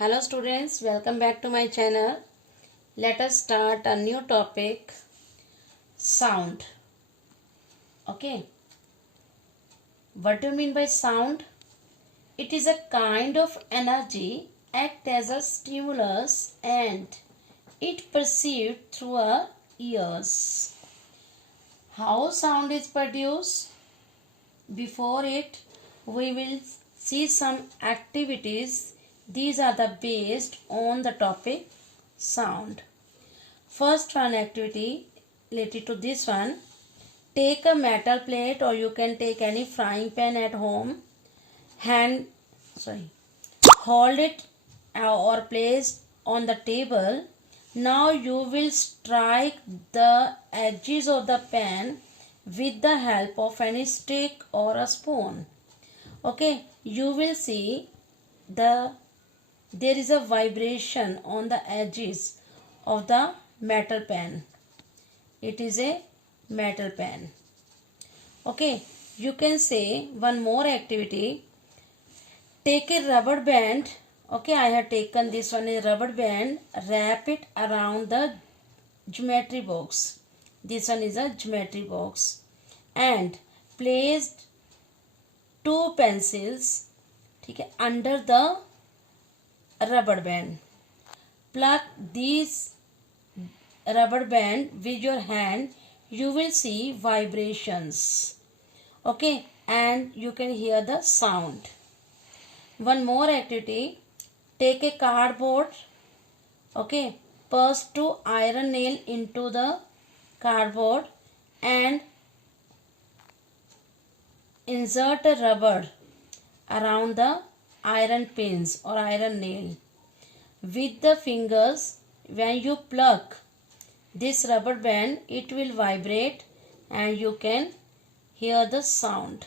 Hello students, welcome back to my channel. Let us start a new topic, sound. Okay, what do you mean by sound? It is a kind of energy, act as a stimulus and it perceived through our ears. How sound is produced? Before it, we will see some activities. These are the based on the topic sound. First one activity related to this one. Take a metal plate or you can take any frying pan at home. Hold it or place on the table. Now you will strike the edges of the pan with the help of any stick or a spoon. Okay, you will see there is a vibration on the edges of the metal pan. It is a metal pan. Okay, you can say one more activity. Take a rubber band. Okay, I have taken this one, a rubber band. Wrap it around the geometry box. This one is a geometry box. And place two pencils under the rubber band. Pluck these rubber band with your hand. You will see vibrations. Okay, and you can hear the sound. One more activity. Take a cardboard. Okay, press two iron nail into the cardboard and insert a rubber around the iron pins or iron nail. With the fingers, when you pluck this rubber band, it will vibrate and you can hear the sound.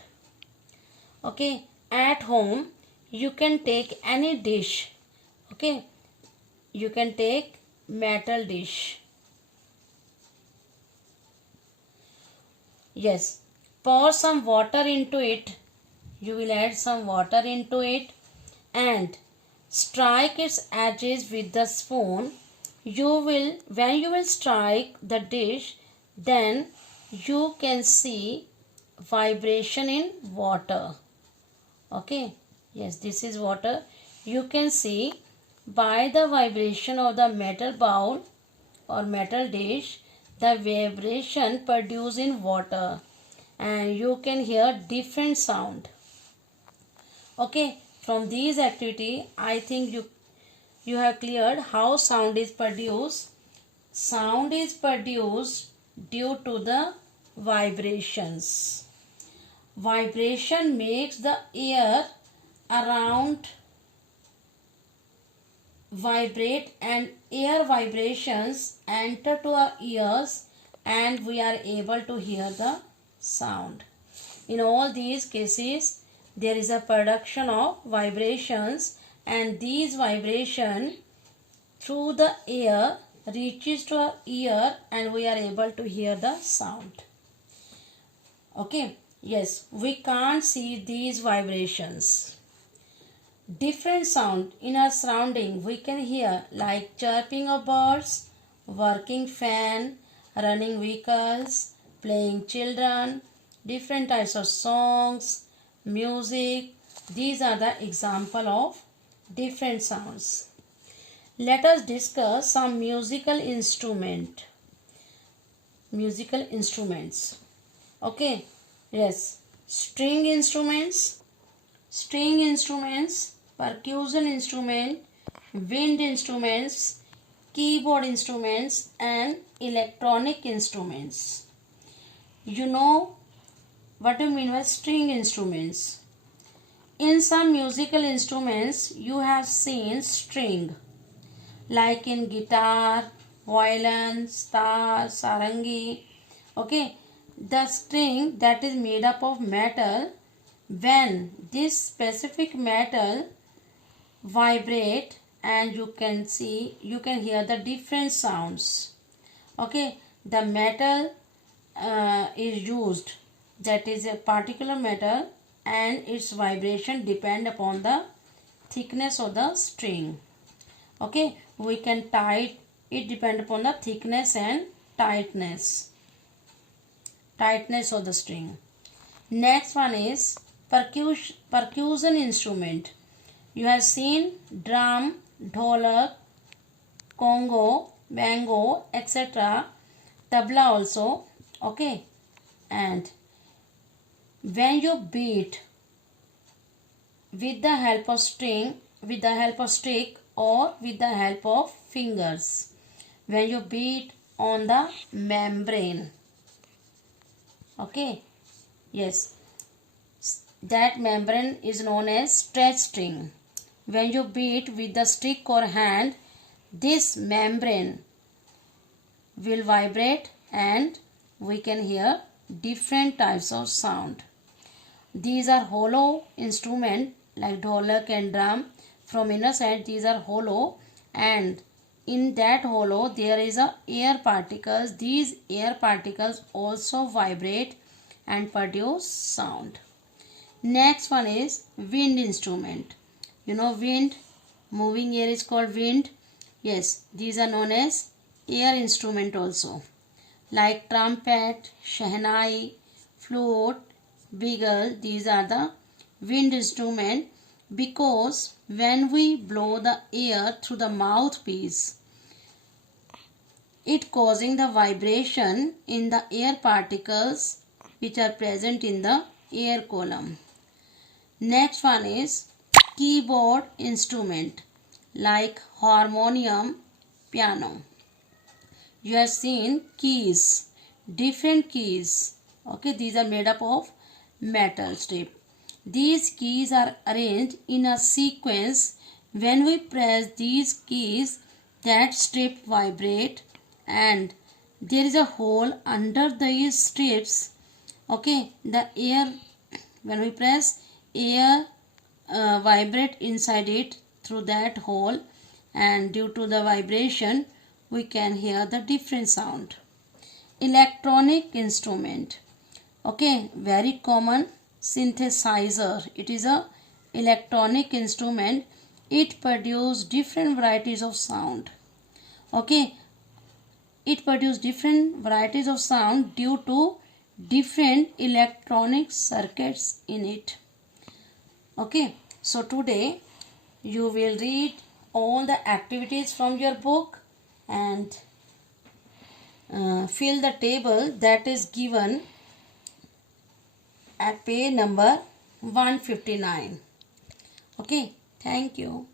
Okay, at home you can take any dish. Okay, you can take metal dish. Yes, pour some water into it. You will add some water into it and strike its edges with the spoon. When you will strike the dish, then you can see vibration in water. Okay, yes, this is water. You can see by the vibration of the metal bowl or metal dish, the vibration produced in water, and you can hear different sound. Okay, from these activity, I think you have cleared how sound is produced. Sound is produced due to the vibrations. Vibration makes the air around vibrate and air vibrations enter to our ears and we are able to hear the sound. In all these cases, there is a production of vibrations and these vibration through the air reaches to our ear and we are able to hear the sound. Okay, yes, we can't see these vibrations. Different sound in our surrounding we can hear like chirping of birds, working fan, running vehicles, playing children, different types of songs, music. These are the example of different sounds. Let us discuss some musical instruments. Okay, yes, string instruments, percussion instrument, wind instruments, keyboard instruments and electronic instruments. You know what do you mean by string instruments? In some musical instruments you have seen string like in guitar, violin, sitar, sarangi. Okay, the string that is made up of metal, when this specific metal vibrate and you can hear the different sounds. Okay, the metal is used, that is a particular metal, and its vibration depend upon the thickness of the string. Okay, we can tie it depend upon the thickness and tightness of the string. Next one is percussion instrument. You have seen drum, dholak, congo, bango, etc. Tabla also. Okay, and when you beat with the help of string, with the help of stick or with the help of fingers, when you beat on the membrane, okay, yes, that membrane is known as stretch string. When you beat with the stick or hand, this membrane will vibrate and we can hear different types of sound. These are hollow instrument like dholak and drum. From inner side these are hollow, and in that hollow there is a air particles. These air particles also vibrate and produce sound. Next one is wind instrument. You know wind, moving air is called wind. Yes, these are known as air instrument also, like trumpet, shehnai, flute, bugle. These are the wind instrument because when we blow the air through the mouthpiece, it causing the vibration in the air particles which are present in the air column. Next one is keyboard instrument like harmonium, piano. You have seen keys, different keys. Okay, these are made up of metal strip. These keys are arranged in a sequence. When we press these keys, that strip vibrate and there is a hole under these strips. Okay, the air, when we press, air vibrate inside it through that hole, and due to the vibration we can hear the different sound. Electronic instrument, okay, very common, synthesizer. It is a electronic instrument. It produces different varieties of sound. Okay, it produces different varieties of sound due to different electronic circuits in it. Okay, so today you will read all the activities from your book and fill the table that is given at page number 159. Okay, thank you.